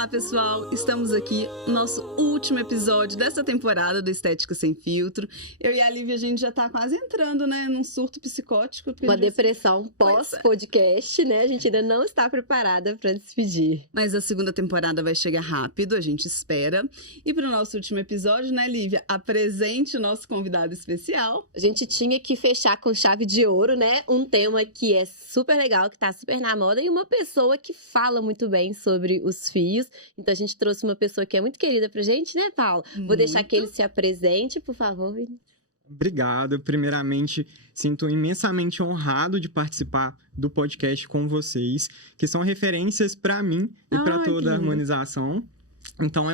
Olá, pessoal! Estamos aqui no nosso último episódio dessa temporada do Estética Sem Filtro. Eu e a Lívia, a gente já tá quase entrando, né, num surto psicótico. Uma depressão pós-podcast, né? A gente ainda não está preparada para despedir. Mas a segunda temporada vai chegar rápido, a gente espera. E pro nosso último episódio, né, Lívia, apresente o nosso convidado especial. A gente tinha que fechar com chave de ouro, né? Um tema que é super legal, que tá super na moda, e uma pessoa que fala muito bem sobre os fios. Então a gente trouxe uma pessoa que é muito querida pra gente, né, Paulo? Vou deixar que ele se apresente, por favor. Obrigado. Primeiramente, sinto imensamente honrado de participar do podcast com vocês, que são referências para mim e para toda a harmonização. Então,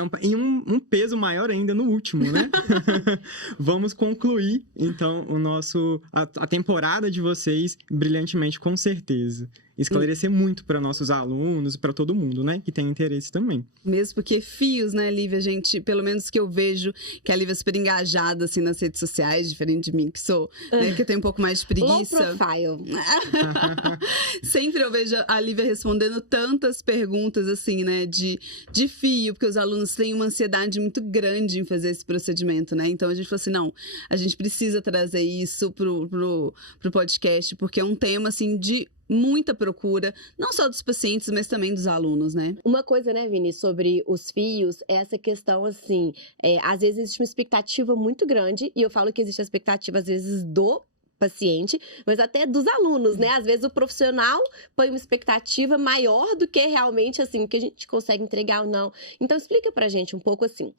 um peso maior ainda no último, né? Vamos concluir, então, a temporada de vocês brilhantemente, com certeza. Esclarecer muito para nossos alunos e para todo mundo, né? Que tem interesse também. Mesmo porque fios, né, Lívia, gente, pelo menos que eu vejo que a Lívia é super engajada, assim, nas redes sociais, diferente de mim, que sou, né, que eu tenho um pouco mais de preguiça. Low profile. Sempre eu vejo a Lívia respondendo tantas perguntas, assim, né, de fio, porque os alunos têm uma ansiedade muito grande em fazer esse procedimento, né? Então a gente falou assim, não, a gente precisa trazer isso pro podcast, porque é um tema, assim, de muita procura, não só dos pacientes, mas também dos alunos, né? Uma coisa, né, Vini, sobre os fios, é essa questão, assim, às vezes existe uma expectativa muito grande, e eu falo que existe a expectativa, às vezes, do paciente, mas até dos alunos, né? Às vezes o profissional põe uma expectativa maior do que realmente, assim, o que a gente consegue entregar ou não. Então, explica pra gente um pouco, assim,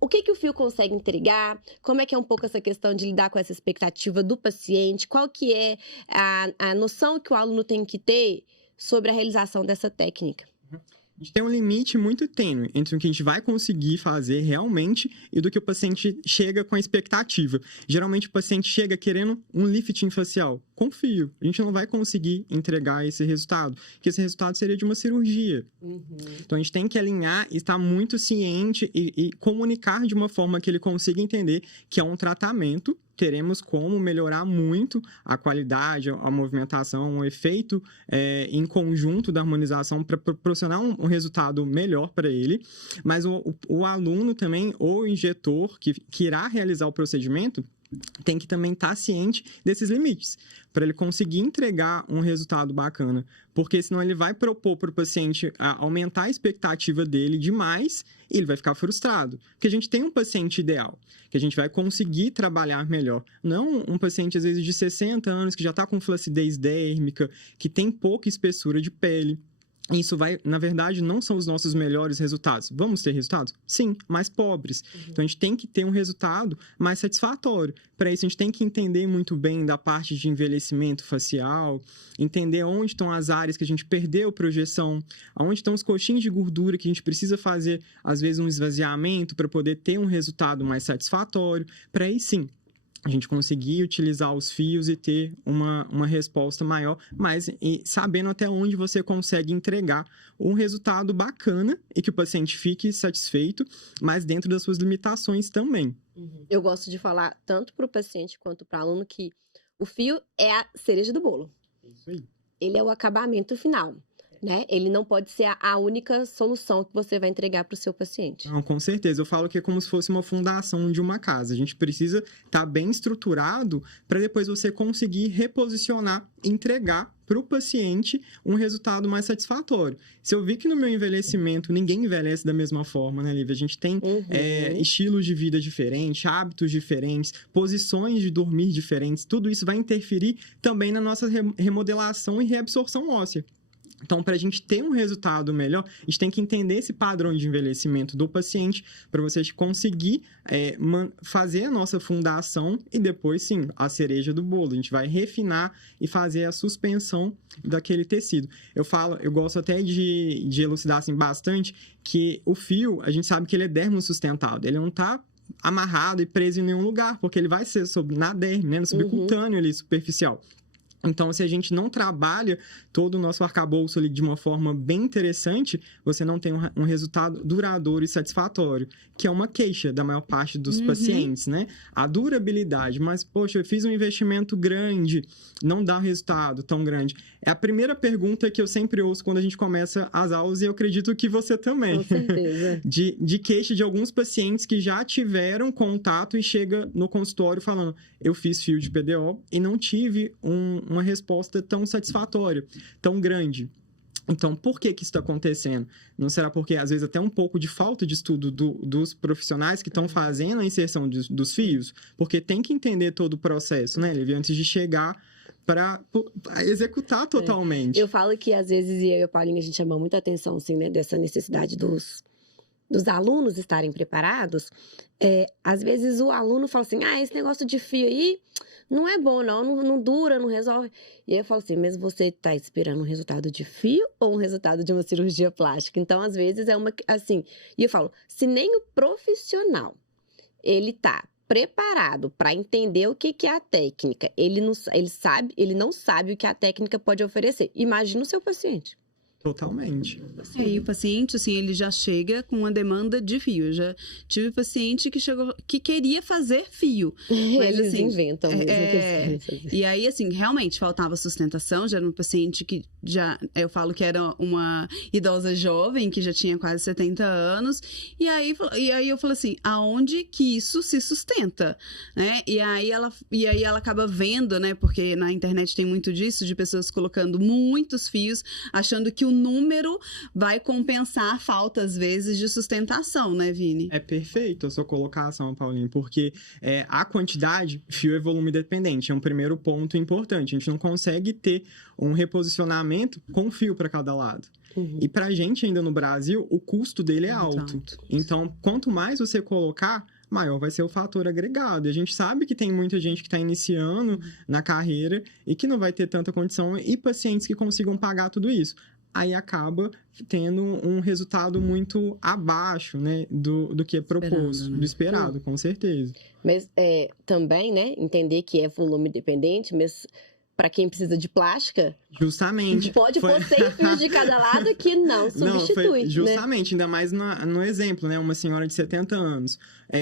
o que o fio consegue entregar? Como é que é um pouco essa questão de lidar com essa expectativa do paciente? Qual que é a noção que o aluno tem que ter sobre a realização dessa técnica? A gente tem um limite muito tênue entre o que a gente vai conseguir fazer realmente e do que o paciente chega com a expectativa. Geralmente o paciente chega querendo um lifting facial com fio. A gente não vai conseguir entregar esse resultado, porque esse resultado seria de uma cirurgia. Então a gente tem que alinhar e estar muito ciente e comunicar de uma forma que ele consiga entender que é um tratamento. Teremos como melhorar muito a qualidade, a movimentação, o efeito em conjunto da harmonização para proporcionar um resultado melhor para ele. Mas o aluno também, ou o injetor que irá realizar o procedimento, tem que também estar ciente desses limites, para ele conseguir entregar um resultado bacana. Porque senão ele vai propor para o paciente aumentar a expectativa dele demais e ele vai ficar frustrado. Porque a gente tem um paciente ideal, que a gente vai conseguir trabalhar melhor. Não um paciente, às vezes, de 60 anos, que já está com flacidez dérmica, que tem pouca espessura de pele. Isso na verdade, não são os nossos melhores resultados. Vamos ter resultados? Sim, mais pobres. Então, a gente tem que ter um resultado mais satisfatório. Para isso, a gente tem que entender muito bem da parte de envelhecimento facial, entender onde estão as áreas que a gente perdeu projeção, onde estão os coxins de gordura que a gente precisa fazer, às vezes, um esvaziamento para poder ter um resultado mais satisfatório. Para aí, sim, a gente conseguir utilizar os fios e ter uma resposta maior, mas sabendo até onde você consegue entregar um resultado bacana e que o paciente fique satisfeito, mas dentro das suas limitações também. Eu gosto de falar tanto para o paciente quanto para o aluno que o fio é a cereja do bolo. Isso aí. Ele é o acabamento final. Né? Ele não pode ser a única solução que você vai entregar para o seu paciente. Não, com certeza. Eu falo que é como se fosse uma fundação de uma casa. A gente precisa estar bem estruturado para depois você conseguir reposicionar, entregar para o paciente um resultado mais satisfatório. Se eu vi que no meu envelhecimento ninguém envelhece da mesma forma, né, Lívia? A gente tem estilos de vida diferentes, hábitos diferentes, posições de dormir diferentes. Tudo isso vai interferir também na nossa remodelação e reabsorção óssea. Então, para a gente ter um resultado melhor, a gente tem que entender esse padrão de envelhecimento do paciente para você conseguir fazer a nossa fundação e depois, sim, a cereja do bolo. A gente vai refinar e fazer a suspensão daquele tecido. Eu gosto até de elucidar assim, bastante que o fio, a gente sabe que ele é dermosustentado. Ele não está amarrado e preso em nenhum lugar, porque ele vai ser na derme, né, no subcutâneo ali, superficial. Então, se a gente não trabalha todo o nosso arcabouço ali de uma forma bem interessante, você não tem um resultado duradouro e satisfatório, que é uma queixa da maior parte dos pacientes, né? A durabilidade, mas, poxa, eu fiz um investimento grande, não dá resultado tão grande. É a primeira pergunta que eu sempre ouço quando a gente começa as aulas, e eu acredito que você também. Com certeza. De queixa de alguns pacientes que já tiveram contato e chega no consultório falando, eu fiz fio de PDO e não tive uma resposta tão satisfatória, tão grande. Então, por que isso está acontecendo? Não será porque, às vezes, até um pouco de falta de estudo dos profissionais que estão fazendo a inserção dos fios? Porque tem que entender todo o processo, né, Lívia? Antes de chegar para executar totalmente. Eu falo que, às vezes, eu e a Paulinha, a gente chama muita atenção, assim, né, dessa necessidade dos alunos estarem preparados. Às vezes, o aluno fala assim, esse negócio de fio aí não é bom, não dura, não resolve. E aí eu falo assim, mas você está esperando um resultado de fio ou um resultado de uma cirurgia plástica? Então, às vezes, é uma, assim... E eu falo, se nem o profissional, ele tá preparado para entender o que é a técnica, ele não sabe o que a técnica pode oferecer. Imagina o seu paciente. Totalmente. E o paciente, assim, ele já chega com uma demanda de fio. Eu já tive paciente que chegou, que queria fazer fio. Mas, eles assim, inventam mesmo que eles querem fazer. E aí, assim, realmente faltava sustentação. Já era um paciente que eu falo que era uma idosa jovem, que já tinha quase 70 anos. E aí eu falo assim, aonde que isso se sustenta? Né? E aí ela acaba vendo, né? Porque na internet tem muito disso, de pessoas colocando muitos fios, achando que o número vai compensar a falta, às vezes, de sustentação, né, Vini? É perfeito a sua colocação, Paulinho, porque a quantidade, fio é volume dependente, é um primeiro ponto importante. A gente não consegue ter um reposicionamento com fio para cada lado. E pra gente, ainda no Brasil, o custo dele é alto. Então, quanto mais você colocar, maior vai ser o fator agregado. E a gente sabe que tem muita gente que está iniciando na carreira e que não vai ter tanta condição, e pacientes que consigam pagar tudo isso. Aí acaba tendo um resultado muito abaixo, né, do que é proposto, do esperado, com certeza. Mas também, né, entender que é volume dependente, mas para quem precisa de plástica... Justamente. Pode pôr 6 fios de cada lado que não substitui. Justamente, né? Ainda mais no exemplo, né? Uma senhora de 70 anos.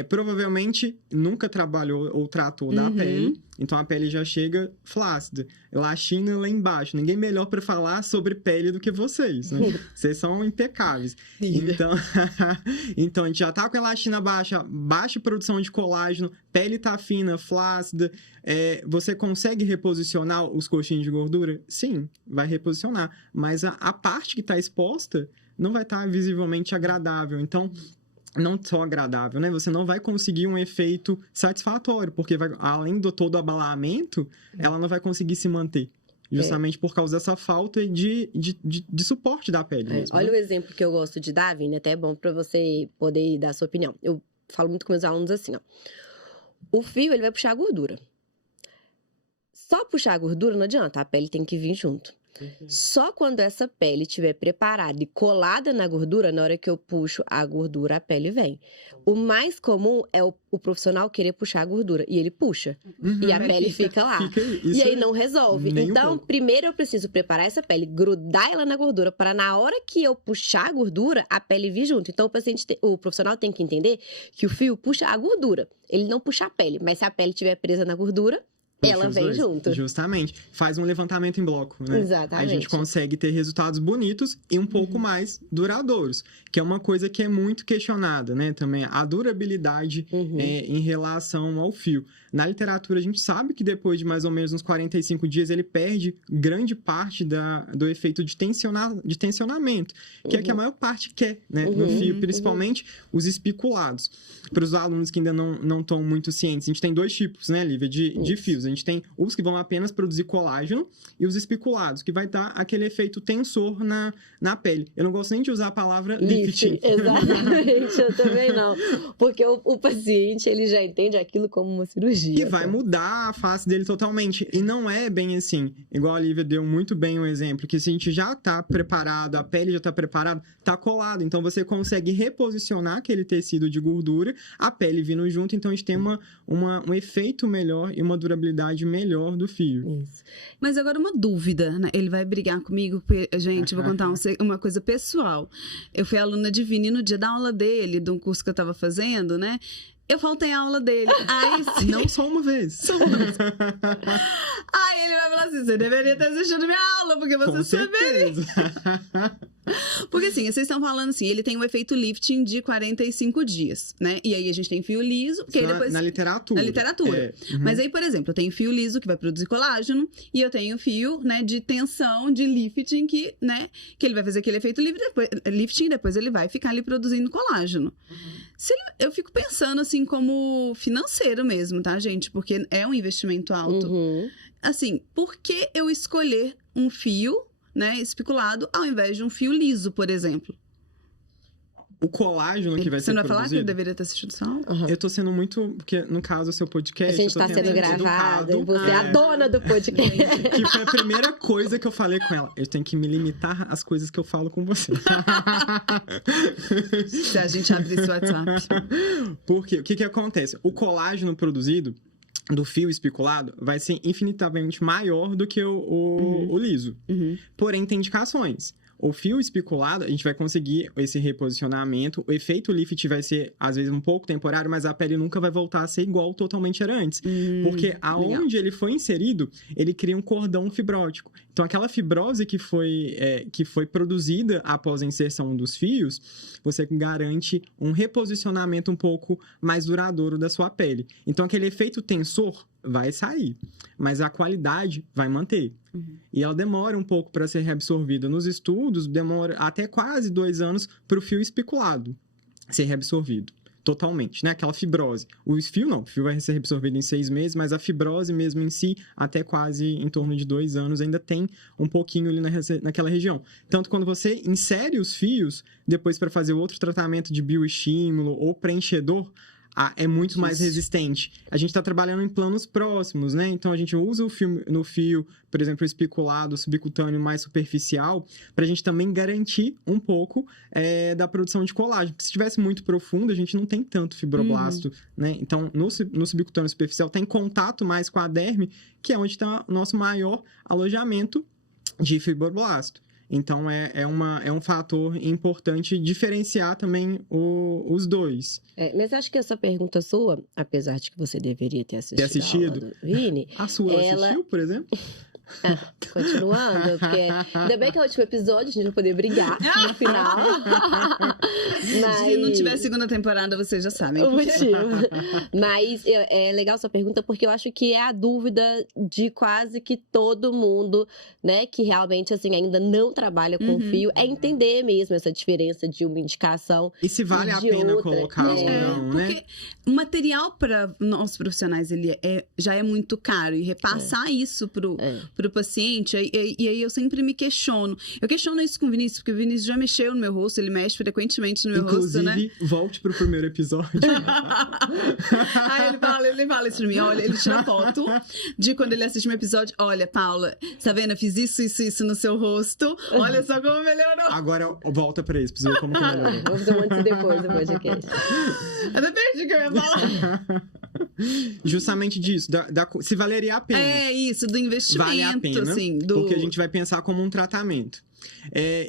Provavelmente nunca trabalhou ou tratou da pele, então a pele já chega flácida. Elastina lá embaixo. Ninguém melhor para falar sobre pele do que vocês, né? Vocês são impecáveis. Então a gente já tá com elastina baixa produção de colágeno, pele tá fina, flácida. Você consegue reposicionar os coxinhos de gordura? Sim, vai reposicionar. Mas a parte que está exposta não vai estar visivelmente agradável. Então, não só agradável, né? Você não vai conseguir um efeito satisfatório, porque além do todo abalamento, ela não vai conseguir se manter. Justamente por causa dessa falta de suporte da pele mesmo. Olha, né? O exemplo que eu gosto de dar, Vini, até é bom para você poder dar a sua opinião. Eu falo muito com meus alunos assim, ó. O fio, ele vai puxar a gordura. Só puxar a gordura não adianta, a pele tem que vir junto. Só quando essa pele estiver preparada e colada na gordura, na hora que eu puxo a gordura, a pele vem. O mais comum é o profissional querer puxar a gordura, e ele puxa. E a pele fica lá. E aí não resolve. Então, primeiro eu preciso preparar essa pele, grudar ela na gordura, para na hora que eu puxar a gordura, a pele vir junto. Então, o profissional tem que entender que o fio puxa a gordura. Ele não puxa a pele, mas se a pele estiver presa na gordura, ela vem junto. Justamente. Faz um levantamento em bloco, né? Exatamente. A gente consegue ter resultados bonitos e um pouco mais duradouros, que é uma coisa que é muito questionada, né? Também a durabilidade em relação ao fio. Na literatura, a gente sabe que depois de mais ou menos uns 45 dias, ele perde grande parte do efeito de tensionamento, que é que a maior parte quer, né? No fio, principalmente os espiculados. Para os alunos que ainda não estão muito cientes, a gente tem 2 tipos, né, Lívia, de fios. A gente tem os que vão apenas produzir colágeno e os espiculados, que vai dar aquele efeito tensor na pele. Eu não gosto nem de usar a palavra lifting. Exatamente, eu também não. Porque o paciente, ele já entende aquilo como uma cirurgia. Que vai mudar a face dele totalmente. E não é bem assim. Igual a Lívia deu muito bem um exemplo, que se a gente já tá preparado, a pele já tá preparada, tá colado. Então, você consegue reposicionar aquele tecido de gordura, a pele vindo junto. Então, a gente tem um efeito melhor e uma durabilidade qualidade melhor do fio. Isso. Mas agora uma dúvida, né? Ele vai brigar comigo, porque, gente, eu vou contar uma coisa pessoal. Eu fui aluna de Vini no dia da aula dele, de um curso que eu tava fazendo, né? Eu faltei a aula dele. Aí, Não só uma vez. Só uma vez. Aí ele vai falar assim, você deveria ter assistido minha aula, porque Com você saberia. certeza. Porque assim, vocês estão falando assim, ele tem um efeito lifting de 45 dias, né? E aí a gente tem fio liso, que aí depois... Na literatura. Na literatura. É. Uhum. Mas aí, por exemplo, eu tenho fio liso que vai produzir colágeno e eu tenho fio, né, de tensão, de lifting que, né, que ele vai fazer aquele efeito lifting e depois ele vai ficar ali produzindo colágeno. Eu fico pensando assim como financeiro mesmo, tá, gente? Porque é um investimento alto. Uhum. Assim, por que eu escolher um fio, né, especulado ao invés de um fio liso, por exemplo? O colágeno que vai Você ser não vai falar que eu produzido... deveria ter assistido sua aula? Uhum. Eu tô sendo muito... Porque, no caso, o seu podcast... A gente eu tô tá sendo tentando ser gravada e educado. você é a dona do podcast. Que foi a primeira coisa que eu falei com ela. Eu tenho que me limitar às coisas que eu falo com você. Se a gente abrir esse WhatsApp. Porque o que acontece? O colágeno produzido do fio especulado vai ser infinitamente maior do que o liso. Uhum. Porém, tem indicações. O fio especulado, a gente vai conseguir esse reposicionamento. O efeito lift vai ser, às vezes, um pouco temporário, mas a pele nunca vai voltar a ser igual totalmente era antes. Porque aonde ele foi inserido, ele cria um cordão fibrótico. Então, aquela fibrose que foi produzida após a inserção dos fios, você garante um reposicionamento um pouco mais duradouro da sua pele. Então, aquele efeito tensor vai sair, mas a qualidade vai manter. E ela demora um pouco para ser reabsorvida. Nos estudos, demora até quase 2 anos para o fio especulado ser reabsorvido totalmente, né? Aquela fibrose. O fio vai ser reabsorvido em 6 meses, mas a fibrose mesmo em si, até quase em torno de 2 anos, ainda tem um pouquinho ali naquela região. Tanto quando você insere os fios, depois para fazer outro tratamento de bioestímulo ou preenchedor, é muito mais resistente. A gente está trabalhando em planos próximos, né? Então, a gente usa o fio, no fio, por exemplo, o especulado, o subcutâneo mais superficial, para a gente também garantir um pouco da produção de colágeno. Porque se estivesse muito profundo, a gente não tem tanto fibroblasto, né? Então, no subcutâneo superficial, tem contato mais com a derme, que é onde está o nosso maior alojamento de fibroblasto. Então, é um fator importante diferenciar também os dois. Mas acho que essa pergunta sua, apesar de que você deveria ter assistido? A aula do Vini, a sua assistiu, por exemplo? Continuando, porque ainda bem que é o último episódio, a gente vai poder brigar no final. Mas... Se não tiver segunda temporada, vocês já sabem. O motivo. Mas é legal sua pergunta, porque eu acho que é a dúvida de quase que todo mundo, né, que realmente, assim, ainda não trabalha com fio, é entender mesmo essa diferença de uma indicação e se vale a pena colocar ou não, né? Porque o material para nós profissionais, ele já é muito caro, e repassar isso pro paciente, e aí eu sempre me questiono. Eu questiono isso com o Vinícius, porque o Vinícius já mexeu no meu rosto, ele mexe frequentemente no meu rosto, né? Inclusive, volte pro primeiro episódio. Aí ele fala isso pra mim, olha, ele tira foto de quando ele assiste um episódio, olha, Paula, tá vendo? Eu fiz isso no seu rosto, olha só como melhorou. Agora, volta pra isso, pra ver como que melhorou. Vamos fazer um antes e depois do podcast. Eu até perdi o que eu ia falar. Justamente disso, se valeria a pena. É isso, do investimento, vale a pena, assim. Porque a gente vai pensar como um tratamento.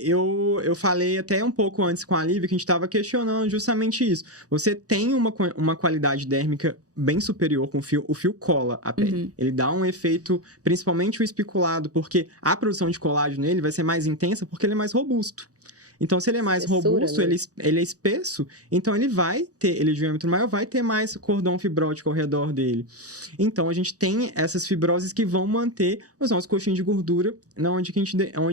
Eu falei até um pouco antes com a Lívia que a gente estava questionando justamente isso. Você tem uma qualidade dérmica bem superior com o fio cola a pele. Ele dá um efeito, principalmente o especulado, porque a produção de colágeno nele vai ser mais intensa porque ele é mais robusto. Então, se ele é mais robusto, né? ele é espesso, então ele é de diâmetro maior, vai ter mais cordão fibrótico ao redor dele. Então, a gente tem essas fibroses que vão manter os nossos coxinhos de gordura onde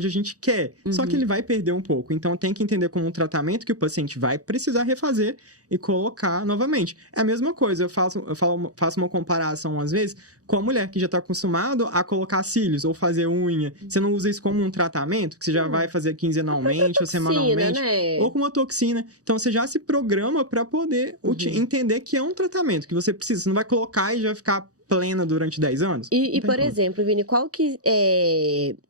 a gente quer. Só que ele vai perder um pouco. Então, tem que entender como um tratamento que o paciente vai precisar refazer e colocar novamente. É a mesma coisa, eu faço uma comparação, às vezes, com a mulher que já está acostumado a colocar cílios ou fazer unha. Você não usa isso como um tratamento, que você já vai fazer quinzenalmente ou semanalmente, né? ou com uma toxina. Então, você já se programa para poder entender que é um tratamento que você precisa. Você não vai colocar e já ficar plena durante 10 anos? E Não por tem como. exemplo, Vini, qual que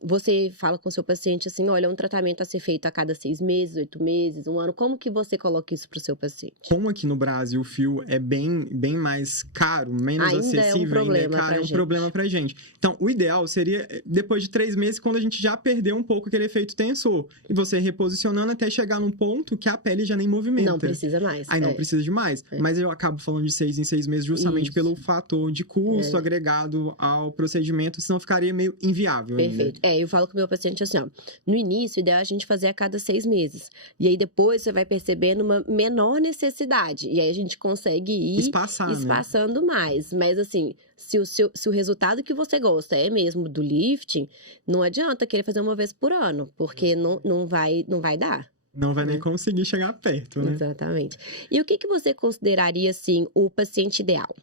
você fala com o seu paciente assim, olha, é um tratamento a ser feito a cada 6 meses, 8 meses, 1 ano, como que você coloca isso pro seu paciente? Como aqui no Brasil o fio é bem mais caro, menos Ainda acessível, é um problema ainda é caro, pra é um gente. problema pra gente. Então, o ideal seria, depois de 3 meses, quando a gente já perdeu um pouco aquele efeito tensor, e você reposicionando até chegar num ponto que a pele já nem movimenta. Não precisa mais. Aí não precisa de mais. Mas eu acabo falando de 6 em 6 meses justamente Isso. pelo fator de custo agregado ao procedimento, senão ficaria meio inviável ainda. Perfeito. Eu falo com o meu paciente assim, ó. No início, o ideal é a gente fazer a cada 6 meses. E aí depois você vai percebendo uma menor necessidade. E aí a gente consegue ir espaçando mais. Mas assim, se o resultado que você gosta é mesmo do lifting, não adianta querer fazer uma vez por ano, porque não vai dar. Não vai nem conseguir chegar perto, né? Exatamente. E o que você consideraria, assim, o paciente ideal?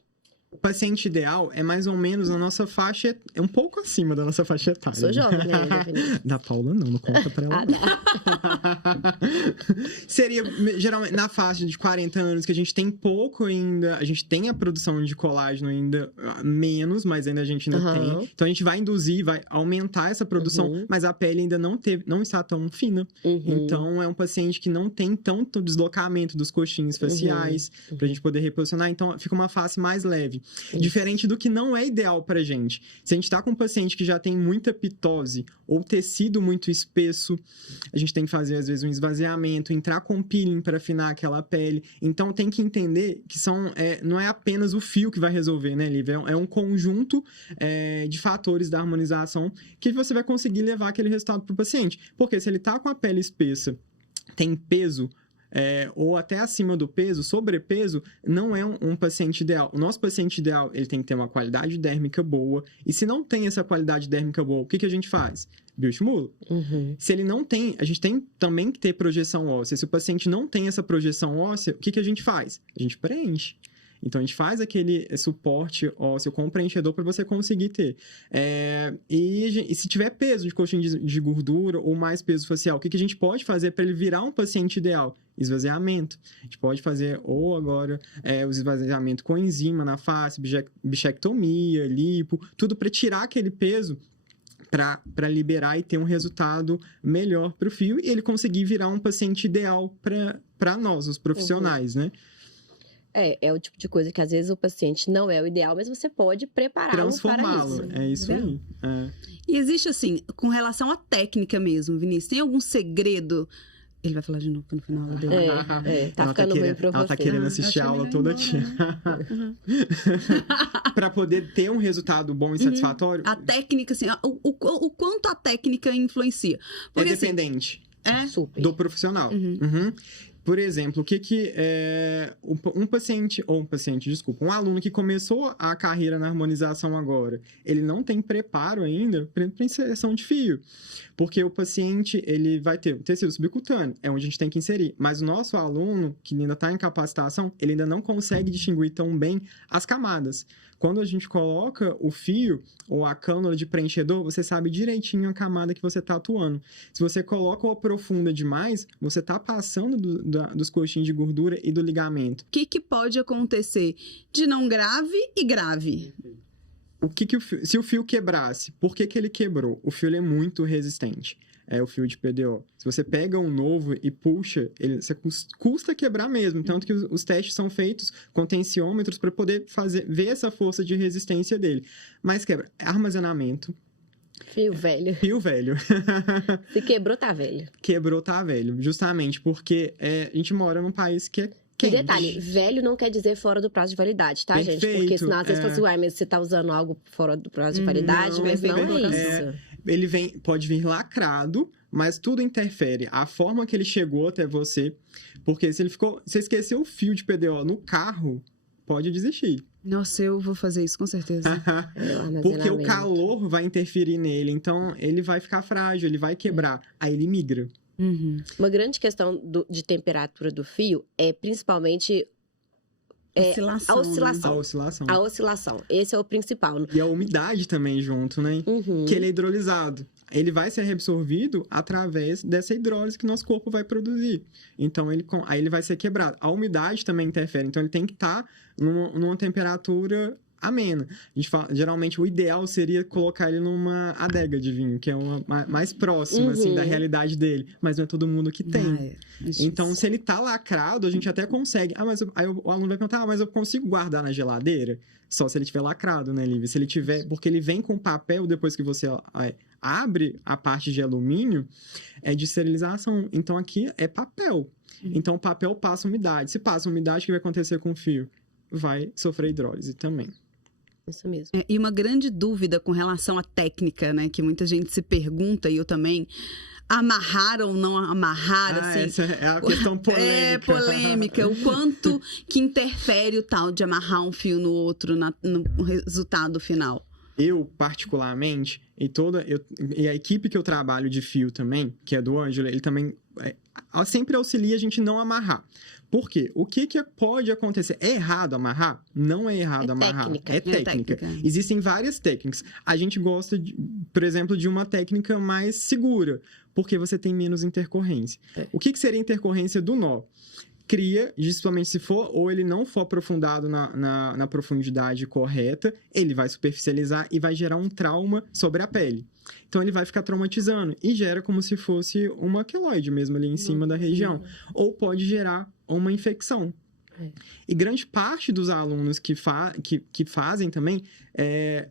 O paciente ideal é mais ou menos na nossa faixa, é um pouco acima da nossa faixa etária. Sou jovem, né? Da Paula não conta pra ela. Seria, geralmente, na faixa de 40 anos, que a gente tem pouco ainda, a gente tem a produção de colágeno ainda menos, mas ainda a gente ainda tem. Então a gente vai induzir, vai aumentar essa produção, mas a pele ainda não está tão fina. Então é um paciente que não tem tanto deslocamento dos coxins faciais, pra gente poder reposicionar, então fica uma face mais leve. Diferente do que não é ideal pra gente. Se a gente tá com um paciente que já tem muita pitose ou tecido muito espesso, a gente tem que fazer, às vezes, um esvaziamento, entrar com peeling para afinar aquela pele. Então, tem que entender que não é apenas o fio que vai resolver, né, Lívia? É um conjunto de fatores da harmonização que você vai conseguir levar aquele resultado pro paciente. Porque se ele tá com a pele espessa, tem peso, ou até acima do peso, sobrepeso, não é um paciente ideal. O nosso paciente ideal, ele tem que ter uma qualidade dérmica boa, e se não tem essa qualidade dérmica boa, o que a gente faz? Bioestimula. Se ele não tem, a gente tem também que ter projeção óssea. Se o paciente não tem essa projeção óssea, o que a gente faz? A gente preenche. Então, a gente faz aquele suporte ósseo com o preenchedor para você conseguir ter. E se tiver peso de coxinha de gordura ou mais peso facial, o que a gente pode fazer para ele virar um paciente ideal? Esvaziamento. A gente pode fazer, ou agora, o esvaziamento com enzima na face, bichectomia, lipo, tudo para tirar aquele peso para liberar e ter um resultado melhor para o fio e ele conseguir virar um paciente ideal para nós, os profissionais, né? É o tipo de coisa que às vezes o paciente não é o ideal, mas você pode prepará-lo para isso. É isso aí. E existe, assim, com relação à técnica mesmo, Vinícius, tem algum segredo? Ele vai falar de novo no final dele. Tá ficando ruim pra você. Ela tá querendo assistir a aula toda aqui. Para poder ter um resultado bom e satisfatório. A técnica, assim, o quanto a técnica influencia. Porque, é dependente Super. do profissional. Por exemplo, o que é um aluno que começou a carreira na harmonização agora, ele não tem preparo ainda para inserção de fio. Porque o paciente, ele vai ter tecido subcutâneo, é onde a gente tem que inserir. Mas o nosso aluno, que ainda está em capacitação, ele ainda não consegue distinguir tão bem as camadas. Quando a gente coloca o fio ou a cânula de preenchedor, você sabe direitinho a camada que você está atuando. Se você coloca ou aprofunda demais, você está passando dos coxins de gordura e do ligamento. O que pode acontecer de não grave e grave? Se o fio quebrasse, por que ele quebrou? O fio ele é muito resistente. É o fio de PDO. Se você pega um novo e puxa, você custa quebrar mesmo. Tanto que os testes são feitos com tensiômetros para poder ver essa força de resistência dele. Mas quebra. Armazenamento. Fio velho. Fio velho. Se quebrou, tá velho. Quebrou, tá velho. Justamente porque a gente mora num país que é quente. E detalhe, velho não quer dizer fora do prazo de validade, tá, Perfeito, gente? Porque senão às vezes você fala assim, mas você tá usando algo fora do prazo de validade, mas não é isso. Ele pode vir lacrado, mas tudo interfere. A forma que ele chegou até você, porque se você esqueceu o fio de PDO no carro, pode desistir. Nossa, eu vou fazer isso com certeza. Porque o calor vai interferir nele, então ele vai ficar frágil, ele vai quebrar, aí ele migra. Uma grande questão de temperatura do fio é principalmente a oscilação. A oscilação. Esse é o principal. E a umidade também junto, né? Que ele é hidrolisado. Ele vai ser reabsorvido através dessa hidrólise que nosso corpo vai produzir. Então, aí ele vai ser quebrado. A umidade também interfere. Então, ele tem que estar numa temperatura amena. A gente fala, geralmente o ideal seria colocar ele numa adega de vinho, que é uma mais próxima, assim, da realidade dele. Mas não é todo mundo que tem. Então, se ele tá lacrado, a gente até consegue. Mas aí o aluno vai perguntar, mas eu consigo guardar na geladeira? Só se ele tiver lacrado, né, Lívia? Se ele tiver... Porque ele vem com papel, depois que você abre a parte de alumínio, é de esterilização. Então, aqui é papel. Então, o papel passa umidade. Se passa umidade, o que vai acontecer com o fio? Vai sofrer hidrólise também. Isso mesmo. E uma grande dúvida com relação à técnica, né? Que muita gente se pergunta, e eu também... Amarrar ou não amarrar, assim... Essa é a questão polêmica. É, polêmica. O quanto que interfere o tal de amarrar um fio no outro no resultado final? Eu, particularmente, e a equipe que eu trabalho de fio também, que é do Ângelo, ele também sempre auxilia a gente não amarrar. Por quê? O que pode acontecer? É errado amarrar? Não é errado amarrar. Técnica. É técnica. Existem várias técnicas. A gente gosta, por exemplo, de uma técnica mais segura, porque você tem menos intercorrência. O que seria a intercorrência do nó? Cria, principalmente se for, ou ele não for aprofundado na profundidade correta, ele vai superficializar e vai gerar um trauma sobre a pele. Então, ele vai ficar traumatizando e gera como se fosse uma queloide mesmo ali em cima da região. Ou pode gerar uma infecção. E grande parte dos alunos que fazem também,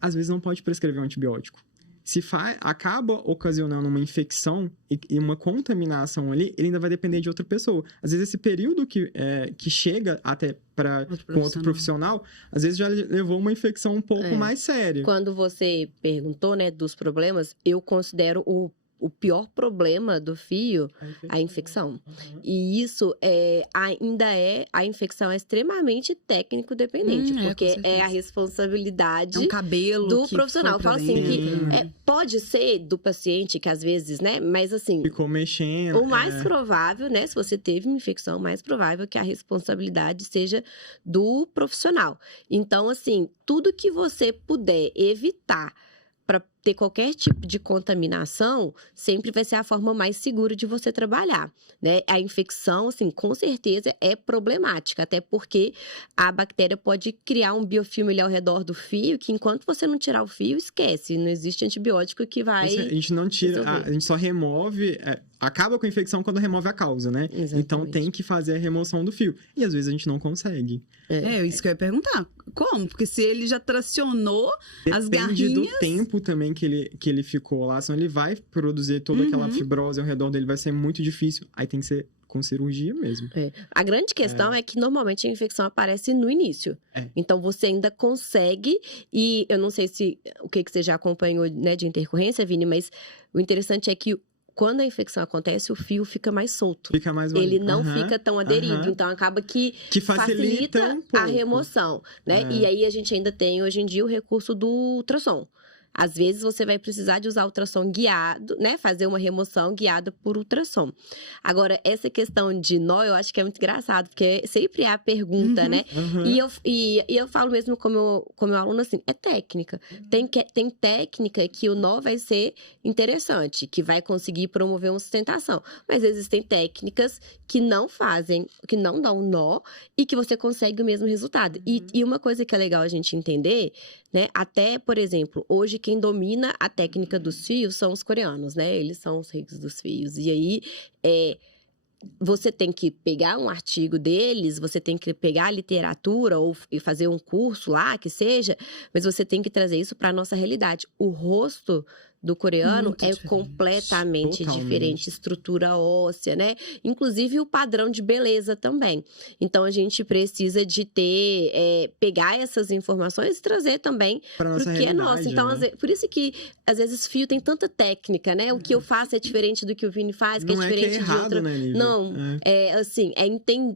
às vezes não pode prescrever um antibiótico. Acaba ocasionando uma infecção e uma contaminação ali, ele ainda vai depender de outra pessoa. Às vezes, esse período que chega até com outro profissional, às vezes já levou uma infecção um pouco mais séria. Quando você perguntou, né, dos problemas, eu considero o pior problema do fio, a infecção. E isso a infecção é extremamente técnico dependente, porque é a responsabilidade um cabelo do profissional. Fala assim que pode ser do paciente, que às vezes, né, mas assim... Ficou mexendo. O mais provável, né, se você teve uma infecção, o mais provável é que a responsabilidade seja do profissional. Então, assim, tudo que você puder evitar para ter qualquer tipo de contaminação, sempre vai ser a forma mais segura de você trabalhar, né? A infecção, assim, com certeza é problemática, até porque a bactéria pode criar um biofilme ali ao redor do fio, que enquanto você não tirar o fio, esquece, não existe antibiótico que vai... A gente não tira, a gente só remove, acaba com a infecção quando remove a causa, né? Exatamente. Então tem que fazer a remoção do fio, e às vezes a gente não consegue. Isso que eu ia perguntar. Como? Porque se ele já tracionou as garrinhas... Depende do tempo também que ele ficou lá, senão ele vai produzir toda aquela fibrose ao redor dele, vai ser muito difícil. Aí tem que ser com cirurgia mesmo. A grande questão é que normalmente a infecção aparece no início. Então você ainda consegue, e eu não sei o que você já acompanhou, né, de intercorrência, Vini, mas o interessante é que quando a infecção acontece, o fio fica mais solto. Fica mais Ele não fica tão aderido. Então, acaba que facilita a remoção, né? E aí, a gente ainda tem, hoje em dia, o recurso do ultrassom. Às vezes, você vai precisar de usar ultrassom guiado, né? Fazer uma remoção guiada por ultrassom. Agora, essa questão de nó, eu acho que é muito engraçado, porque sempre é a pergunta, né? E eu falo mesmo com o meu aluno assim, é técnica. Tem técnica que o nó vai ser interessante, que vai conseguir promover uma sustentação. Mas existem técnicas que não dão nó e que você consegue o mesmo resultado. E uma coisa que é legal a gente entender, né? Até, por exemplo, hoje quem domina a técnica dos fios são os coreanos, né? Eles são os reis dos fios. E aí, você tem que pegar um artigo deles, você tem que pegar a literatura ou fazer um curso lá, que seja, mas você tem que trazer isso para a nossa realidade. O rosto do coreano muito diferente. Completamente diferente, estrutura óssea, né? Inclusive o padrão de beleza também. Então, a gente precisa de pegar essas informações e trazer também para o que é nosso. Então, né? Por isso que, às vezes, fio tem tanta técnica, né? O que eu faço é diferente do que o Vini faz, que é diferente de outra. Né, não,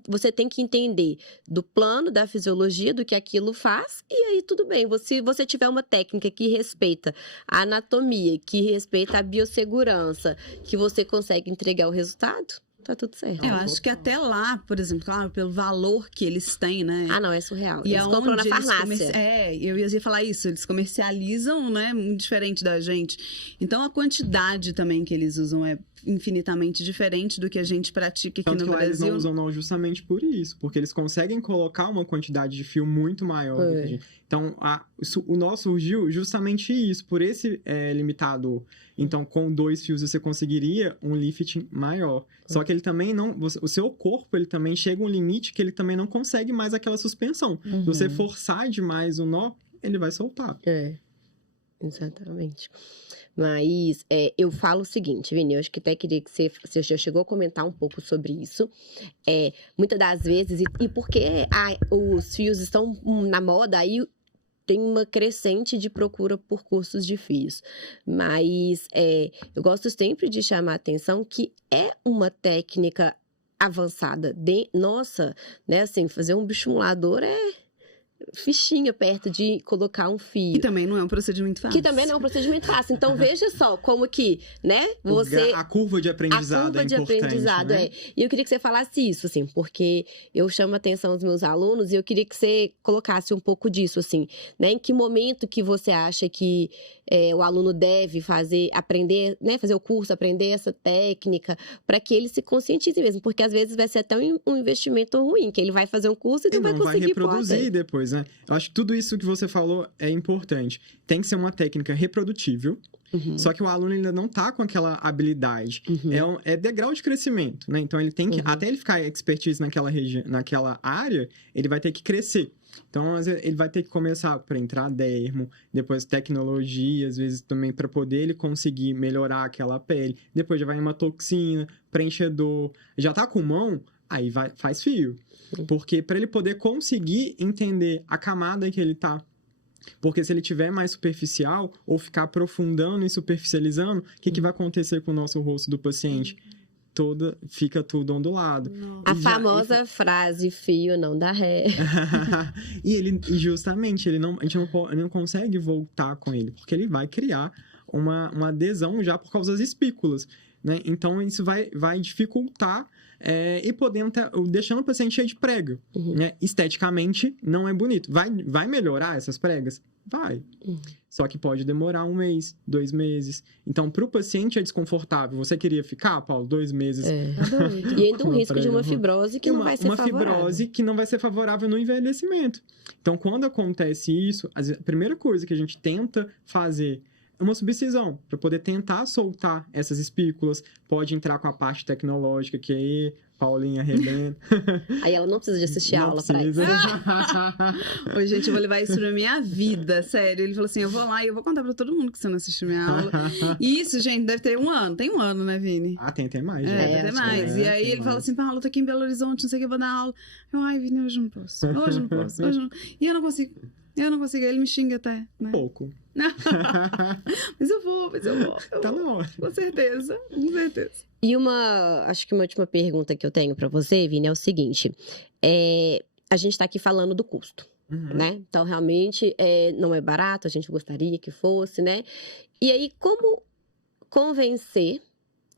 você tem que entender do plano, da fisiologia, do que aquilo faz, e aí tudo bem. Se você tiver uma técnica que respeita a anatomia, que respeita a biossegurança, que você consegue entregar o resultado, tá tudo certo. Eu acho que até lá, por exemplo, claro, pelo valor que eles têm, né? Ah, não, é surreal. E Eles compram na aonde eles farmácia. eu ia falar isso, eles comercializam, né, muito diferente da gente. Então, a quantidade também que eles usam é infinitamente diferente do que a gente pratica aqui Tanto no que lá eles Brasil. não usam não justamente por isso, porque eles conseguem colocar uma quantidade de fio muito maior do que a gente. Então, o nosso surgiu justamente isso, por esse limitador. Então, com 2 fios você conseguiria um lifting maior. Só que ele também não... O seu corpo, ele também chega a um limite que ele também não consegue mais aquela suspensão. Se você forçar demais o nó, ele vai soltar. Exatamente. Mas eu falo o seguinte, Vini, eu acho que até queria que você já chegou a comentar um pouco sobre isso. Muitas das vezes, e porque os fios estão na moda, aí tem uma crescente de procura por cursos de fios. Mas eu gosto sempre de chamar a atenção que é uma técnica avançada. Nossa, né, assim, fazer um bioestimulador é fichinha perto de colocar um fio. Que também não é um procedimento fácil. Que também não é um procedimento fácil. Então, veja só como que, né, você... A curva de aprendizado é importante, né? E eu queria que você falasse isso, assim, porque eu chamo a atenção dos meus alunos e eu queria que você colocasse um pouco disso, assim, né? Em que momento que você acha que o aluno deve aprender, né, fazer o curso, aprender essa técnica, para que ele se conscientize mesmo, porque às vezes vai ser até um investimento ruim, que ele vai fazer um curso e não vai conseguir reproduzir depois, né? Eu acho que tudo isso que você falou é importante. Tem que ser uma técnica reprodutível, só que o aluno ainda não tá com aquela habilidade. É degrau de crescimento, né? Então ele tem que, até ele ficar expertise naquela área, ele vai ter que crescer. Então, às vezes, ele vai ter que começar para entrar dermo, depois tecnologia, às vezes também para poder ele conseguir melhorar aquela pele. Depois já vai uma toxina, preenchedor. Já tá com mão, aí faz fio. Porque para ele poder conseguir entender a camada que ele tá. Porque se ele tiver mais superficial ou ficar aprofundando e superficializando, o que vai acontecer com o nosso rosto do paciente? Fica tudo ondulado. A famosa frase, fio não dá ré. E justamente, a gente não consegue voltar com ele, porque ele vai criar uma adesão já por causa das espículas, né? Então, isso vai dificultar e deixando o paciente cheio de prega, né? Esteticamente, não é bonito. Vai melhorar essas pregas? Vai. Só que pode demorar 1 mês, 2 meses. Então, para o paciente é desconfortável. Você queria ficar, Paulo, 2 meses? E ainda um risco de uma fibrose que não vai ser favorável. Uma fibrose que não vai ser favorável no envelhecimento. Então, quando acontece isso, a primeira coisa que a gente tenta fazer é uma subcisão, para poder tentar soltar essas espículas. Pode entrar com a parte tecnológica, que aí Paulinha arrebenta. Aí ela não precisa de assistir a aula pra isso. Oi, gente, eu vou levar isso pra minha vida, sério. Ele falou assim, eu vou lá e eu vou contar pra todo mundo que você não assistiu minha aula. E isso, gente, deve ter 1 ano. Tem 1 ano, né, Vini? Tem até mais. Deve ter mais. E aí ele falou assim, Paulo, eu tô aqui em Belo Horizonte, não sei o que, eu vou dar aula. Eu, ai, Vini, hoje não posso. Hoje não posso. E eu não consigo. Ele me xinga até, né? Pouco. Mas eu vou. Tá na hora. Com certeza. E acho que uma última pergunta que eu tenho pra você, Vini, é o seguinte. A gente tá aqui falando do custo, né? Então, realmente, não é barato, a gente gostaria que fosse, né? E aí, como convencer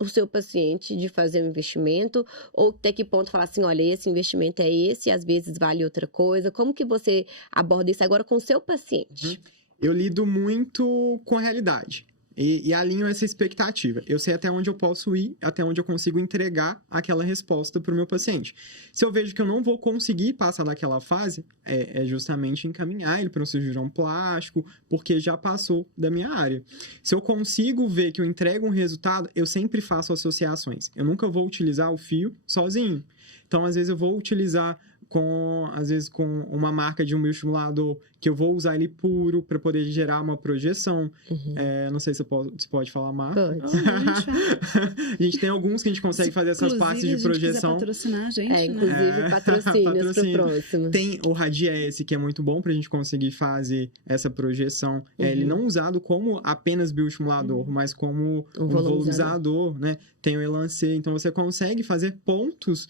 o seu paciente de fazer um investimento, ou até que ponto falar assim, olha, esse investimento é esse, às vezes vale outra coisa. Como que você aborda isso agora com o seu paciente? Eu lido muito com a realidade e alinho essa expectativa. Eu sei até onde eu posso ir, até onde eu consigo entregar aquela resposta para o meu paciente. Se eu vejo que eu não vou conseguir passar daquela fase, é justamente encaminhar ele para um cirurgião plástico, porque já passou da minha área. Se eu consigo ver que eu entrego um resultado, eu sempre faço associações. Eu nunca vou utilizar o fio sozinho. Então, às vezes, eu vou utilizar com uma marca de um bioestimulador, que eu vou usar ele puro para poder gerar uma projeção. Não sei se você pode falar a marca. A gente tem alguns que a gente consegue fazer essas partes de projeção. Patrocinar a gente, inclusive, patrocínios pro próximo. Tem o Radiesse, que é muito bom pra gente conseguir fazer essa projeção. Ele não usado como apenas bioestimulador, mas como um volumizador, né? Tem o Elancê. Então, você consegue fazer pontos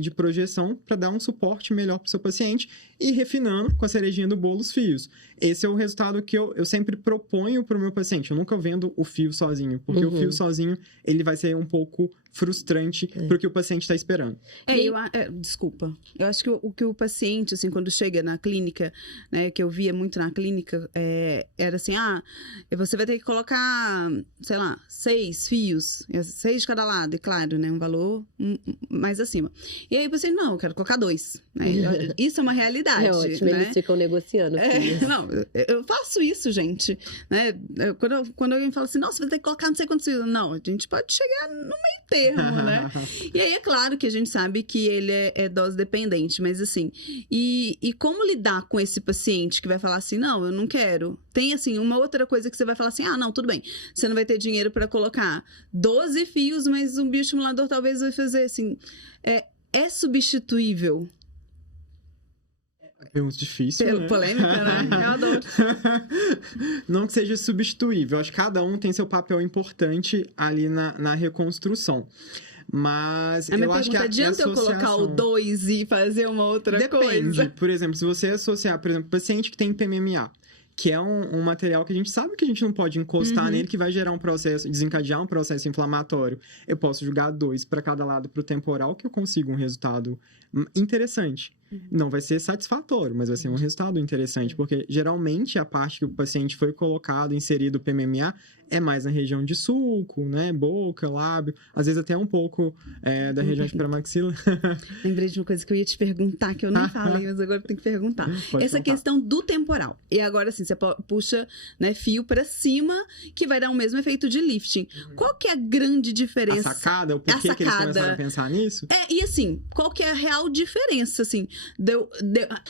de projeção para dar um suporte suporte melhor para o seu paciente e refinando com a cerejinha do bolo os fios. Esse é o resultado que eu sempre proponho para o meu paciente. Eu nunca vendo o fio sozinho, porque o fio sozinho ele vai ser um pouco frustrante para o que o paciente está esperando. Desculpa. Eu acho que o que o paciente, assim, quando chega na clínica, né, que eu via muito na clínica, era assim, você vai ter que colocar, sei lá, 6 fios, 6 de cada lado, e claro, né, um valor mais acima. E aí o paciente, não, eu quero colocar 2. Né? Isso é uma realidade. É ótimo, né? Eles ficam negociando. Não, eu faço isso, gente. Né? Quando alguém fala assim, nossa, você vai ter que colocar não sei quantos fios. Não, a gente pode chegar no meio termo, né? E aí é claro que a gente sabe que ele é dose dependente, mas assim, e como lidar com esse paciente que vai falar assim, não, eu não quero. Tem assim, uma outra coisa que você vai falar assim, não, tudo bem, você não vai ter dinheiro para colocar 12 fios, mas um bioestimulador talvez vai fazer assim, é substituível? Pergunta difícil, né? Polêmica, né? Eu adoro. Não que seja substituível. Acho que cada um tem seu papel importante ali na reconstrução. Mas eu acho que adianta eu colocar o 2 e fazer uma outra coisa? Depende. Por exemplo, se você associar, por exemplo, paciente que tem PMMA, que é um material que a gente sabe que a gente não pode encostar nele, que vai gerar um processo, desencadear um processo inflamatório. Eu posso jogar 2 para cada lado pro temporal, que eu consigo um resultado interessante. Não vai ser satisfatório, mas vai ser um resultado interessante, porque geralmente a parte que o paciente foi colocado, inserido o PMMA, é mais na região de sulco, né? Boca, lábio, às vezes até um pouco da região de pré-maxila. Lembrei de uma coisa que eu ia te perguntar, que eu nem falei, mas agora eu tenho que perguntar. Essa questão do temporal. E agora, assim, você puxa, né, fio pra cima, que vai dar o mesmo efeito de lifting. Qual que é a grande diferença? A sacada? O porquê que eles começaram a pensar nisso? E assim, qual que é a real diferença, assim,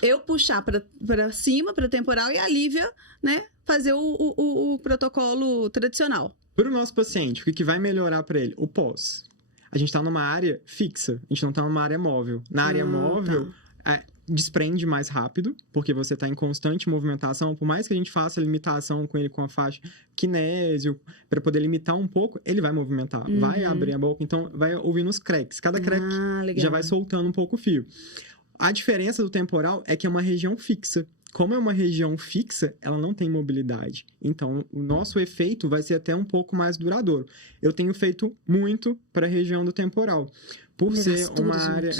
eu puxar pra cima, pra temporal, e a Lívia, né, fazer o protocolo tradicional. Para o nosso paciente, o que vai melhorar para ele? O pós. A gente está numa área fixa, a gente não está numa área móvel. Na área móvel, desprende mais rápido, porque você está em constante movimentação. Por mais que a gente faça limitação com ele com a faixa kinésio, para poder limitar um pouco, ele vai movimentar, vai abrir a boca, então vai ouvindo os cracks. Cada crack já vai soltando um pouco o fio. A diferença do temporal é que é uma região fixa. Como é uma região fixa, ela não tem mobilidade. Então, o nosso efeito vai ser até um pouco mais duradouro. Eu tenho feito muito para a região do temporal. Por ser uma área...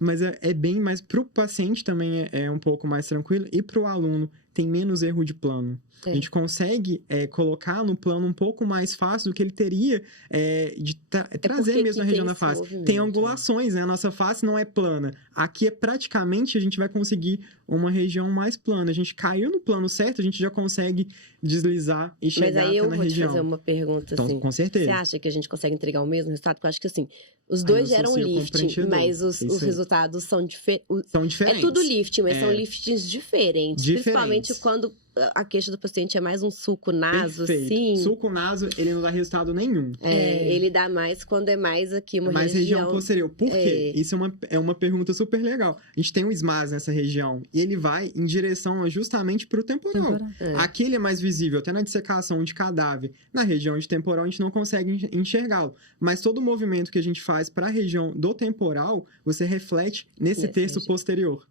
Mas é bem mais... Para o paciente também é um pouco mais tranquilo. E para o aluno, tem menos erro de plano. A gente consegue colocar no plano um pouco mais fácil do que ele teria de trazer mesmo a região da face. Tem angulações, né? A nossa face não é plana. Aqui praticamente a gente vai conseguir uma região mais plana. A gente caiu no plano certo, a gente já consegue deslizar e chegar até na região. Mas aí eu vou te fazer uma pergunta, assim. Então, com certeza. Você acha que a gente consegue entregar o mesmo resultado? Porque eu acho que, assim, os dois geram lifting, mas os resultados são diferentes. São diferentes. É tudo lifting, mas são liftings diferentes. Principalmente quando a queixa do paciente é mais um sulco naso, assim. Sulco naso, ele não dá resultado nenhum. Ele dá mais quando é mais aqui uma mais região posterior. Por quê? Isso é uma pergunta super legal. A gente tem um SMAS nessa região e ele vai em direção justamente para o temporal. Aqui ele é mais visível, até na dissecação de cadáver. Na região de temporal a gente não consegue enxergá-lo. Mas todo o movimento que a gente faz para a região do temporal, você reflete nesse terço posterior.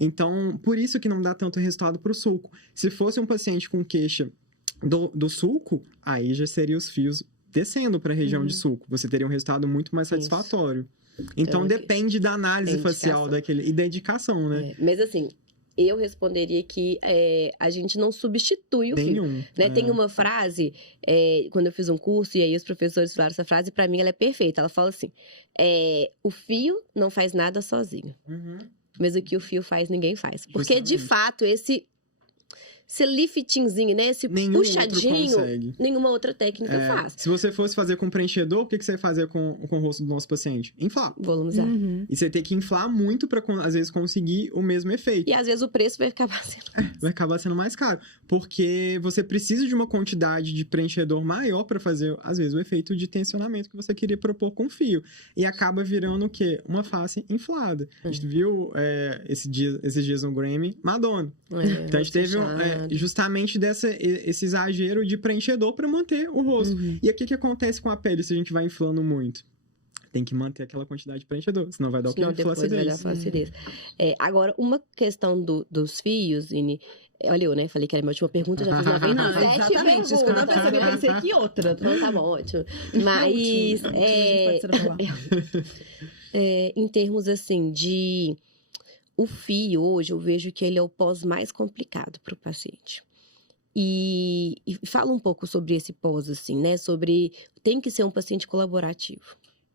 Então, por isso que não dá tanto resultado para o sulco. Se fosse um paciente com queixa do sulco, aí já seriam os fios descendo para a região de sulco. Você teria um resultado muito mais satisfatório. Então, depende da análise facial daquele e da indicação, né? Mas assim, eu responderia que a gente não substitui o fio. Né? Tem uma frase, quando eu fiz um curso, e aí os professores falaram essa frase, para mim ela é perfeita. Ela fala assim, o fio não faz nada sozinho. Mas o que o fio faz, ninguém faz. Porque, de fato, esse liftingzinho, né? Esse puxadinho, nenhuma outra técnica faz. Se você fosse fazer com preenchedor, o que você ia fazer com o rosto do nosso paciente? Inflar. Volumizar. E você tem que inflar muito pra, às vezes, conseguir o mesmo efeito. E, às vezes, o preço vai acabar sendo vai acabar sendo mais caro. Porque você precisa de uma quantidade de preenchedor maior pra fazer, às vezes, o efeito de tensionamento que você queria propor com o fio. E acaba virando o quê? Uma face inflada. A gente viu esses dias no Grammy, Madonna. Então, a gente teve justamente esse exagero de preenchedor para manter o rosto. E aqui o que acontece com a pele se a gente vai inflando muito? tem que manter aquela quantidade de preenchedor, senão vai dar o quê? Senão depois vai dar flacidez. Agora, uma questão dos fios, Ine, olha eu, né? Falei que era a minha última pergunta, já fiz 97 Não, exatamente, isso que eu tava pensando, eu pensei que outra. Então tá bom, ótimo. Mas, em termos, assim, de... O fio, hoje, eu vejo que ele é o pós mais complicado para o paciente. E fala um pouco sobre esse pós, assim, né? Sobre... Tem que ser um paciente colaborativo.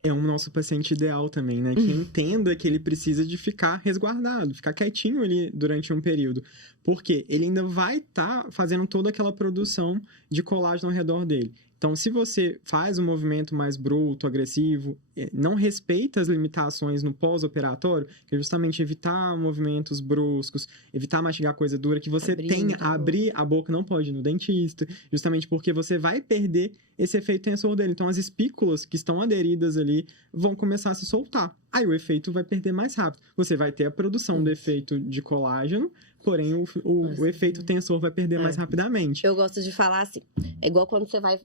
É o nosso paciente ideal também, né? Que entenda que ele precisa de ficar resguardado, ficar quietinho ali durante um período. Porque ele ainda vai estar fazendo toda aquela produção de colágeno ao redor dele. Então, se você faz um movimento mais bruto, agressivo, não respeita as limitações no pós-operatório, que é justamente evitar movimentos bruscos, evitar mastigar coisa dura, que você abrir a boca, não pode ir no dentista, justamente porque você vai perder esse efeito tensor dele. Então, as espículas que estão aderidas ali vão começar a se soltar. Aí o efeito vai perder mais rápido. Você vai ter a produção do efeito de colágeno, porém o efeito tensor vai perder mais rapidamente. Eu gosto de falar assim, é igual quando você vai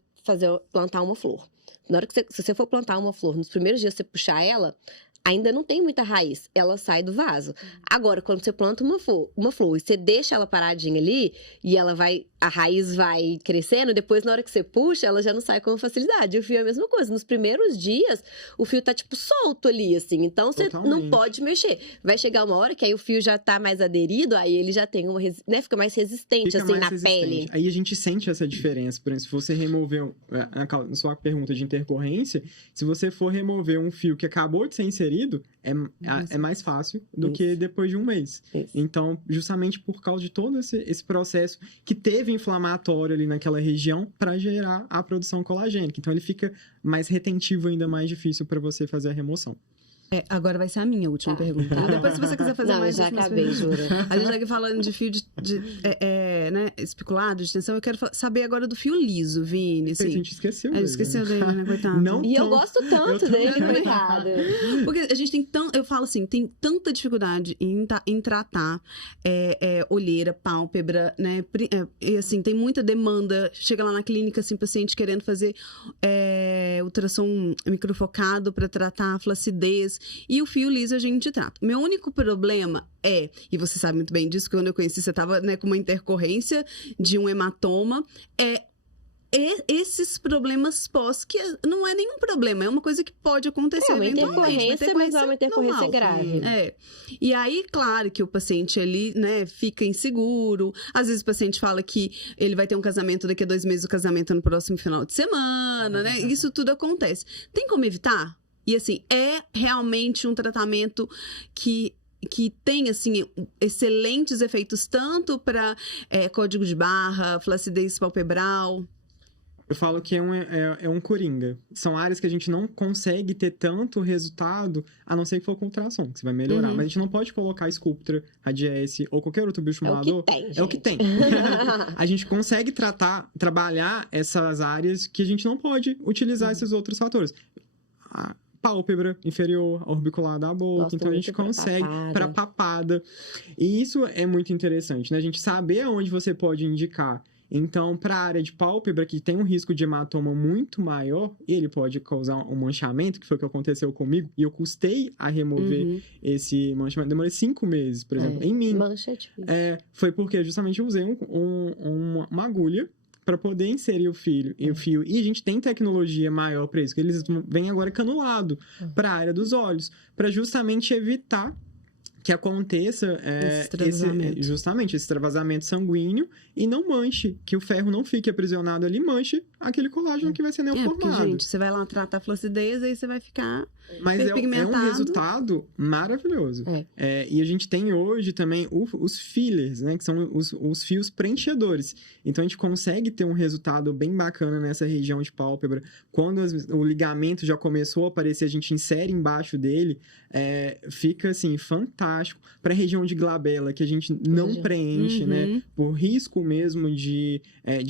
plantar uma flor. Na hora que se você for plantar uma flor, nos primeiros dias você puxar ela, ainda não tem muita raiz, ela sai do vaso. Agora, quando você planta uma flor e você deixa ela paradinha ali, e a raiz vai crescendo, depois na hora que você puxa, ela já não sai com facilidade. E o fio é a mesma coisa. Nos primeiros dias, o fio tá tipo solto ali, assim, então você não pode mexer. Vai chegar uma hora que aí o fio já tá mais aderido, aí ele já tem fica mais resistente, assim, na pele. Aí a gente sente essa diferença. Por exemplo, se você remover, na sua pergunta de intercorrência, se você for remover um fio que acabou de ser inserido, é mais fácil do que depois de um mês. Então, justamente por causa de todo esse processo que teve inflamatório ali naquela região para gerar a produção colagênica. Então, ele fica mais retentivo, ainda mais difícil para você fazer a remoção. Agora vai ser a minha última pergunta. Depois, se você quiser fazer mais... já acabei, juro. A gente aqui falando de fio né, especulado, de tensão, eu quero saber agora do fio liso, Vini. Assim. A gente esqueceu dele. Esqueceu dele, né, coitado? Eu gosto tanto dele, coitado. Porque a gente tem eu falo assim, tem tanta dificuldade em tratar olheira, pálpebra, né? E assim, tem muita demanda. Chega lá na clínica, assim, paciente querendo fazer ultrassom microfocado para tratar a flacidez. E o fio liso a gente trata. Meu único problema e você sabe muito bem disso, que quando eu conheci você estava, né, com uma intercorrência de um hematoma, esses problemas pós, que não é nenhum problema, é uma coisa que pode acontecer eventualmente. Mas é uma intercorrência grave. E aí, claro que o paciente ali, né, fica inseguro. Às vezes o paciente fala que ele vai ter um casamento daqui a 2 meses, o casamento no próximo final de semana, né? Isso tudo acontece. Tem como evitar? E assim, é realmente um tratamento que tem, assim, excelentes efeitos tanto para código de barra, flacidez palpebral. Eu falo que é um coringa. São áreas que a gente não consegue ter tanto resultado, a não ser que for com ultrassom, que você vai melhorar. Mas a gente não pode colocar Sculptra, Radiesse ou qualquer outro bioestimulador. É o que tem. A gente consegue trabalhar essas áreas que a gente não pode utilizar esses outros fatores. A pálpebra inferior, a orbicular da boca. Então, a gente consegue para papada. E isso é muito interessante, né? A gente saber aonde você pode indicar. Então, para a área de pálpebra, que tem um risco de hematoma muito maior, ele pode causar um manchamento, que foi o que aconteceu comigo, e eu custei a remover esse manchamento. Demorei 5 meses, por exemplo. Em mim. Mancha é difícil. Foi porque justamente eu usei uma agulha para poder inserir o fio. E a gente tem tecnologia maior para isso, que eles vêm agora canulado para a área dos olhos, para justamente evitar que aconteça esse extravasamento sanguíneo e não manche, que o ferro não fique aprisionado ali, manche aquele colágeno que vai ser neoformado. Porque, gente, você vai lá tratar a flacidez, aí você vai ficar Mas é um resultado maravilhoso. E a gente tem hoje também os fillers, né? Que são os fios preenchedores. Então, a gente consegue ter um resultado bem bacana nessa região de pálpebra. Quando o ligamento já começou a aparecer, a gente insere embaixo dele, fica, assim, fantástico. Para a região de glabela, que a gente não preenche, né? Por risco mesmo de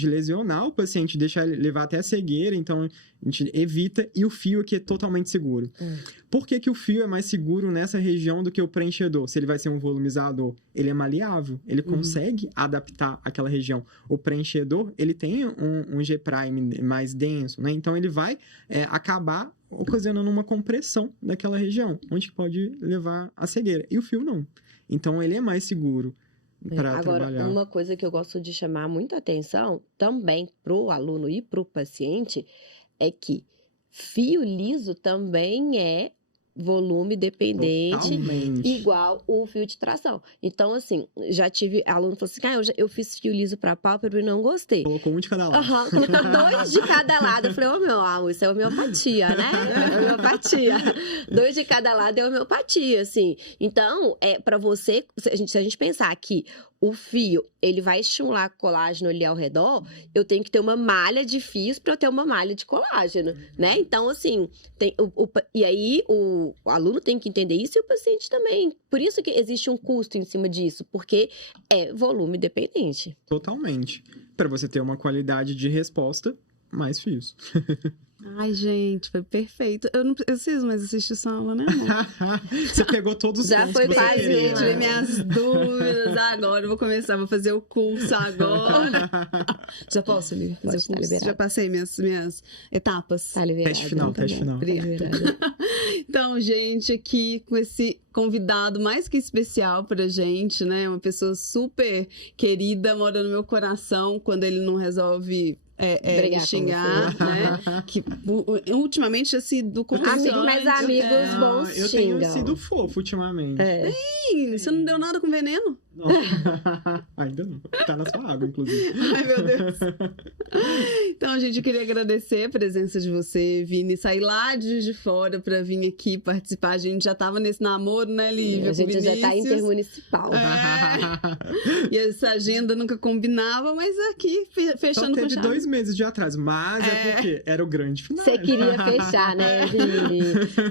lesionar o paciente, deixar ele levar até a cegueira. Então, A gente evita, e o fio aqui é totalmente seguro. Por que que o fio é mais seguro nessa região do que o preenchedor? Se ele vai ser um volumizador, ele é maleável, ele consegue adaptar aquela região. O preenchedor, ele tem um G' mais denso, né? Então, ele vai acabar ocasionando uma compressão daquela região, onde pode levar à cegueira. E o fio não. Então, ele é mais seguro para trabalhar. Agora, uma coisa que eu gosto de chamar muita atenção, também pro aluno e pro paciente, é que fio liso também é volume dependente, Totalmente. igual o fio de tração. Então, assim, já tive aluno que falou assim, eu fiz fio liso para pálpebra e não gostei. Colocou um de cada lado. Colocou 2 de cada lado. Eu falei, meu amor, isso é homeopatia, né? É homeopatia. 2 de cada lado é homeopatia, assim. Então, para você, se a gente pensar que o fio, ele vai estimular colágeno ali ao redor, eu tenho que ter uma malha de fios para eu ter uma malha de colágeno, né? Então, assim, e aí o aluno tem que entender isso e o paciente também. Por isso que existe um custo em cima disso, porque é volume dependente. Totalmente. Para você ter uma qualidade de resposta, mais fios. Ai, gente, foi perfeito. Eu não preciso mais assistir essa aula, né, amor? Você pegou todos os Já pontos foi que você quase, queria. Tirei minhas dúvidas agora. Eu vou começar, vou fazer o curso agora. Já posso, Lívia, fazer Pode, o tá curso? liberado. Já passei minhas etapas. Tá liberado. Teste final, tá teste bom, final. tá liberado. Então, gente, aqui com esse convidado mais que especial pra gente, né? Uma pessoa super querida, mora no meu coração quando ele não resolve Brigar me com xingar, você. né? Que ultimamente tinha sido Amigos, mas amigos bons Eu tenho xingam. sido fofo ultimamente. Sim, você não deu nada com veneno? Não. Ainda não. Tá na sua água, inclusive. Ai, meu Deus. Então, gente, eu queria agradecer a presença de você, Vini. Sair lá de Juiz de Fora pra vir aqui participar. A gente já tava nesse namoro, né, Lívia? A gente com já tá Vinícius. intermunicipal. E essa agenda nunca combinava, mas aqui, Só fechando com teve chave. 2 meses de atraso, mas é porque era o grande final. Você queria fechar, né, Vini?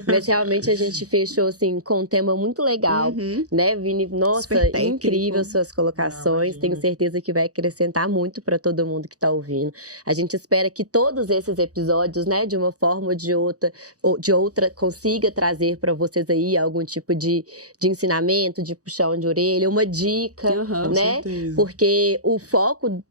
Mas realmente a gente fechou, assim, com um tema muito legal, Uhum. né, Vini? Nossa, Super técnico. incrível suas colocações. Imagina. Tenho certeza que vai acrescentar muito para todo mundo que tá ouvindo. A gente espera que todos esses episódios, né, de uma forma ou de outra, consiga trazer para vocês aí algum tipo de ensinamento, de puxão de orelha, uma dica, Aham. Com né? certeza. Porque o foco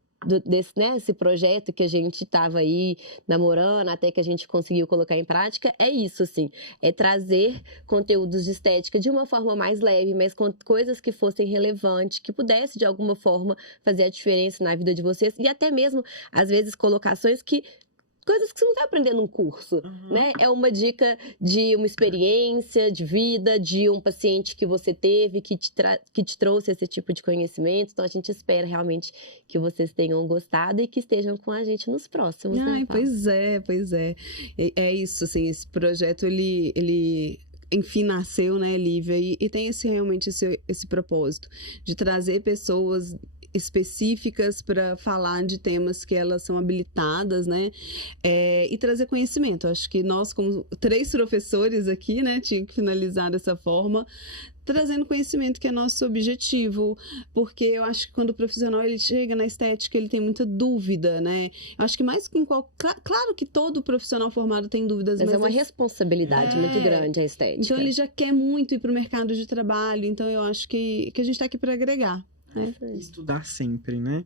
desse projeto que a gente estava aí namorando, até que a gente conseguiu colocar em prática, é isso, assim. É trazer conteúdos de estética de uma forma mais leve, mas com coisas que fossem relevantes, que pudesse, de alguma forma, fazer a diferença na vida de vocês. E até mesmo, às vezes, colocações coisas que você não vai aprender num curso, né? É uma dica de uma experiência de vida, de um paciente que você teve, que te trouxe esse tipo de conhecimento. Então, a gente espera realmente que vocês tenham gostado e que estejam com a gente nos próximos, Ai, né, Paulo? pois é. É isso, assim, esse projeto, ele enfim, nasceu, né, Lívia? E tem realmente esse propósito de trazer pessoas específicas para falar de temas que elas são habilitadas, né? E trazer conhecimento. Acho que nós, como 3 professores aqui, né, tinha que finalizar dessa forma, trazendo conhecimento, que é nosso objetivo, porque eu acho que quando o profissional ele chega na estética, ele tem muita dúvida, né? Eu acho que mais que em claro que todo profissional formado tem dúvidas, Mas mas é uma responsabilidade muito grande a estética. então ele já quer muito ir para o mercado de trabalho, então eu acho que a gente está aqui para agregar. Né? Estudar sempre, né?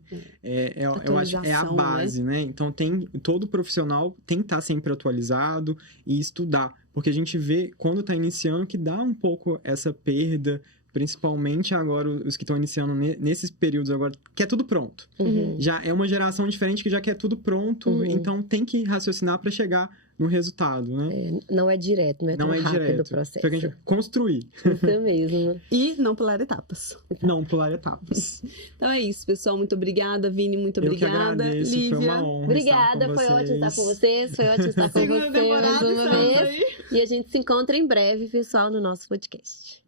Eu acho que é a Atualização, base, né? Então todo profissional tem que estar sempre atualizado e estudar. Porque a gente vê, quando está iniciando, que dá um pouco essa perda, principalmente agora os que estão iniciando nesses períodos agora, que é tudo pronto. Uhum. Já é uma geração diferente que já quer tudo pronto, então tem que raciocinar para chegar no resultado, né? Não é direto, não é tão rápido o processo. Foi que a gente construir, Isso mesmo. E não pular etapas. não pular etapas. Então é isso, pessoal. Muito obrigada, Vini. Muito Eu que obrigada. agradeço, Lívia. foi uma honra Obrigada, estar com foi vocês. ótimo estar com vocês. Foi ótimo estar com Segunda você temporada, mais uma estamos vez. aí. E a gente se encontra em breve, pessoal, no nosso podcast.